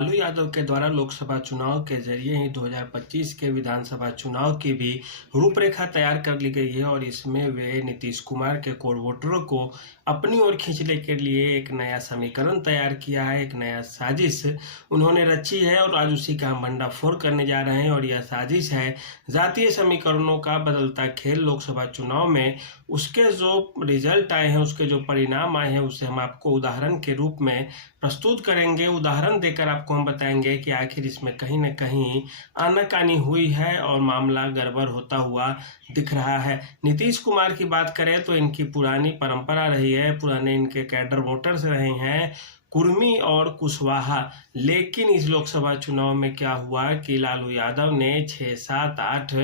लालू यादव के द्वारा लोकसभा चुनाव के जरिए ही 2025 के विधानसभा चुनाव की भी रूपरेखा तैयार कर ली गई है और इसमें वे नीतीश कुमार के कोर वोटरों को अपनी ओर खींचने के लिए एक नया समीकरण तैयार किया है, एक नया साजिश उन्होंने रची है और आज उसी का हम भंडाफोड़ करने जा रहे हैं। और यह साजिश है जातीय समीकरणों का बदलता खेल लोकसभा चुनाव में। उसके जो रिजल्ट आए हैं, उसके जो परिणाम आए हैं, उसे हम आपको उदाहरण के रूप में प्रस्तुत करेंगे। उदाहरण देकर आपको हम बताएंगे कि आखिर इसमें कहीं न कहीं आनाकानी हुई है और मामला गड़बड़ होता हुआ दिख रहा है। नीतीश कुमार की बात करें तो इनकी पुरानी परंपरा रही है, पुराने इनके कैडर वोटर्स रहे हैं कुर्मी और कुशवाहा। लेकिन इस लोकसभा चुनाव में क्या हुआ कि लालू यादव ने 6, 7, 8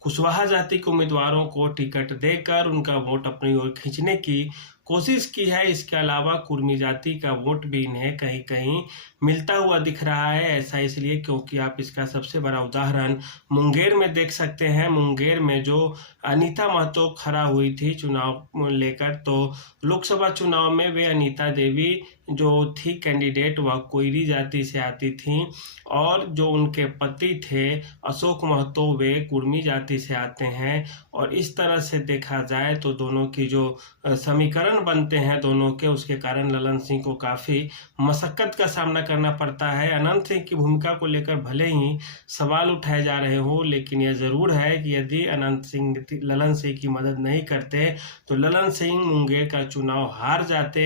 कुशवाहा जाति के उम्मीदवारों को टिकट देकर उनका वोट अपनी ओर खींचने की कोशिश की है। इसके अलावा कुर्मी जाति का वोट भी इन्हें कहीं कहीं मिलता हुआ दिख रहा है। ऐसा इसलिए क्योंकि आप इसका सबसे बड़ा उदाहरण मुंगेर में देख सकते हैं। मुंगेर में जो अनीता महतो खड़ा हुई थी चुनाव लेकर, तो लोकसभा चुनाव में वे अनीता देवी जो थी कैंडिडेट, वह कोयरी जाति से आती थी और जो उनके पति थे अशोक महतो, वे कुर्मी जाति से आते हैं। और इस तरह से देखा जाए तो दोनों की जो समीकरण बनते हैं दोनों के, उसके कारण ललन सिंह को काफ़ी मशक्कत का सामना करना पड़ता है। अनंत सिंह की भूमिका को लेकर भले ही सवाल उठाए जा रहे हो, लेकिन यह ज़रूर है कि यदि अनंत सिंह ललन सिंह की मदद नहीं करते तो ललन सिंह मुंगेर का चुनाव हार जाते,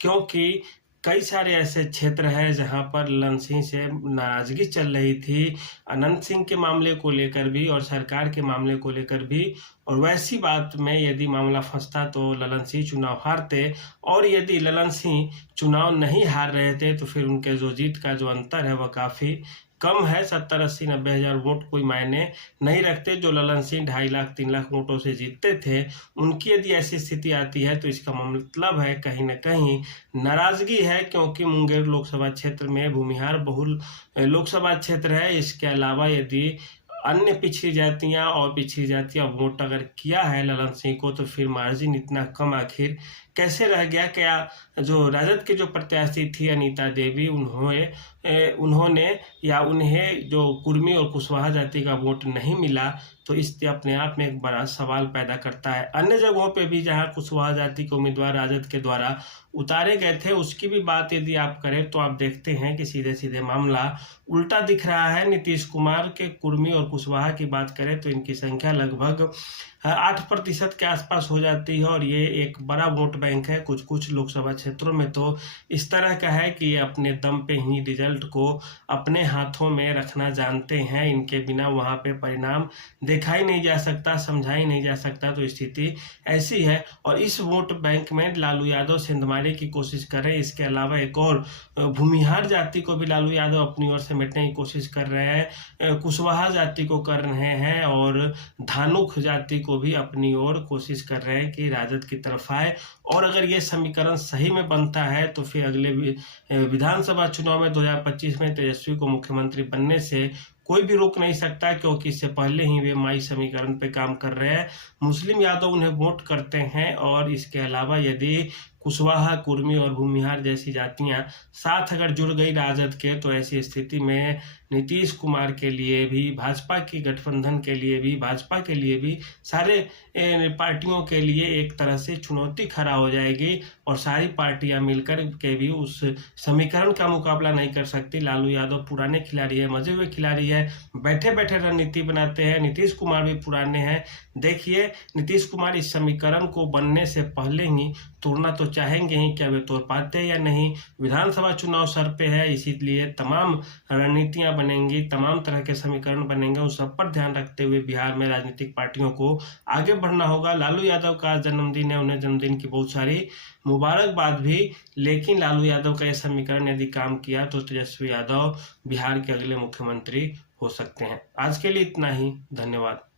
क्योंकि कई सारे ऐसे क्षेत्र हैं जहां पर ललन सिंह से नाराजगी चल रही थी, अनंत सिंह के मामले को लेकर भी और सरकार के मामले को लेकर भी। और वैसी बात में यदि मामला फंसता तो ललन सिंह चुनाव हारते, और यदि ललन सिंह चुनाव नहीं हार रहे थे तो फिर उनके जो जीत का जो अंतर है वह काफ़ी कम है। 70, 80, 90 हज़ार वोट कोई मायने नहीं रखते। जो ललन सिंह 2.5 लाख 3 लाख वोटों से जीतते थे, उनकी यदि ऐसी स्थिति आती है तो इसका मतलब है कहीं न कहीं नाराजगी है, क्योंकि मुंगेर लोकसभा क्षेत्र में भूमिहार बहुल लोकसभा क्षेत्र है। इसके अलावा यदि अन्य पिछड़ी जातियां और पिछड़ी जातियां वोट अगर किया है ललन सिंह को, तो फिर मार्जिन इतना कम आखिर कैसे रह गया? क्या जो राजद की जो प्रत्याशी थी अनीता देवी, उन्होंने या उन्हें जो कुर्मी और कुशवाहा जाति का वोट नहीं मिला, तो इस अपने आप में एक बड़ा सवाल पैदा करता है। अन्य जगहों पे भी जहां कुशवाहा जाति के उम्मीदवार राजद के द्वारा उतारे गए थे, उसकी भी बात यदि आप करें तो आप देखते हैं कि सीधे सीधे मामला उल्टा दिख रहा है। नीतीश कुमार के कुर्मी और कुशवाहा की बात करें तो इनकी संख्या लगभग 8% के आसपास हो जाती है और ये एक बड़ा वोट बैंक है। कुछ कुछ लोकसभा क्षेत्रों में तो इस तरह का है कि ये अपने दम पे ही रिजल्ट को अपने हाथों में रखना जानते हैं। इनके बिना वहाँ पे परिणाम देखा ही नहीं जा सकता, समझा ही नहीं जा सकता। तो स्थिति ऐसी है और इस वोट बैंक में लालू यादव सेंधमारे की कोशिश कर रहे हैं। इसके अलावा एक और भूमिहार जाति को भी लालू यादव अपनी ओर समेटने की कोशिश कर रहे हैं, कुशवाहा जाति को कर रहे हैं और धानुक जाति को भी अपनी ओर कोशिश कर रहे हैं कि राजद की तरफ आए। और अगर ये समीकरण सही में बनता है तो फिर अगले विधानसभा चुनाव में 2025 में तेजस्वी को मुख्यमंत्री बनने से कोई भी रोक नहीं सकता, क्योंकि इससे पहले ही वे माई समीकरण पे काम कर रहे हैं। मुस्लिम यादव उन्हें वोट करते हैं और इसके अलावा यदि कुशवाहा, कुर्मी और भूमिहार जैसी जातियां साथ अगर जुड़ गई राजद के, तो ऐसी स्थिति में नीतीश कुमार के लिए भी, भाजपा की गठबंधन के लिए भी, भाजपा के लिए भी, सारे पार्टियों के लिए एक तरह से चुनौती खड़ा हो जाएगी और सारी पार्टियां मिलकर के भी उस समीकरण का मुकाबला नहीं कर सकती। लालू यादव पुराने खिलाड़ी है, मजे हुए खिलाड़ी है, बैठे बैठे रणनीति बनाते हैं। नीतीश कुमार भी पुराने हैं। देखिए, नीतीश कुमार इस समीकरण को बनने से पहले ही तोड़ना तो चाहेंगे ही, क्या वे तोड़ पाते हैं या नहीं? विधानसभा चुनाव सर पे है, इसीलिए तमाम रणनीतियां बनेंगी, तमाम तरह के समीकरण बनेंगे। उस सब पर ध्यान रखते हुए बिहार में राजनीतिक पार्टियों को आगे बढ़ना होगा। लालू यादव का जन्मदिन है, उन्हें जन्मदिन की बहुत सारी मुबारकबाद भी। लेकिन लालू यादव का यह समीकरण यदि काम किया तो तेजस्वी यादव बिहार के अगले मुख्यमंत्री हो सकते हैं। आज के लिए इतना ही, धन्यवाद।